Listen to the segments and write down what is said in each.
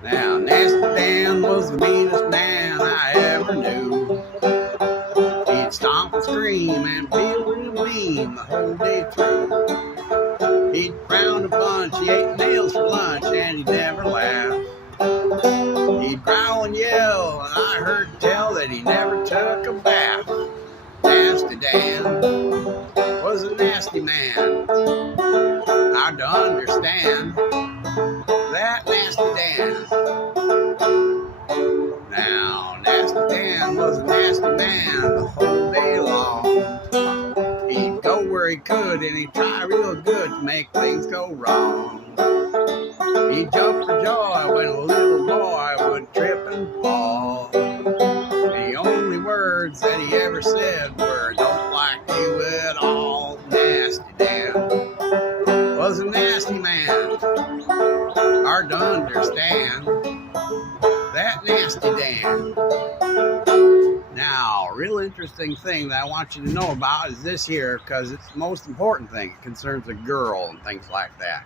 Now, Nasty Dan was the meanest man I ever knew. He'd stomp and scream and be real mean the whole day through. He'd frown a bunch, he ate nails for lunch, and he'd never laugh. He'd growl and yell, and I heard tell that he never took a bath. Nasty Dan was a nasty man. Hard to understand that Nasty Dan. Now, Nasty Dan was a nasty man the whole day long. He'd go where he could and he'd try real good to make things go wrong. He'd jump for joy when a little boy would trip and fall. The only words that he ever said were, "Don't like you at all." Nasty Dan was a nasty man. Hard to understand that Nasty Dan. Now, a real interesting thing that I want you to know about is this here, because it's the most important thing. It concerns a girl and things like that.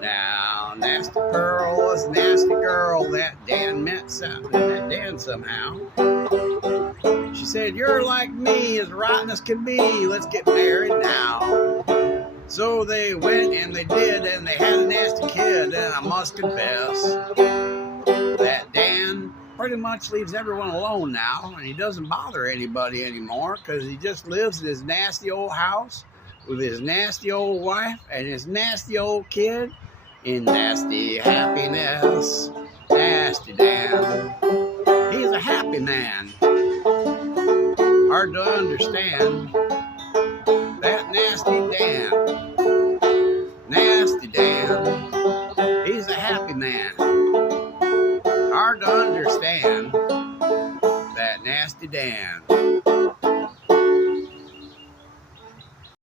Now, Nasty Pearl was a nasty girl that Dan met somehow. She said, "You're like me, as rotten as can be. Let's get married now." So they went and they did, and they had a nasty kid. And I must confess that Dan pretty much leaves everyone alone now, and he doesn't bother anybody anymore because he just lives in his nasty old house with his nasty old wife and his nasty old kid in nasty happiness. Nasty Dan. He's a happy man. Hard to understand that Nasty Dan. Nasty Dan. He's a happy man. Hard to understand that Nasty Dan.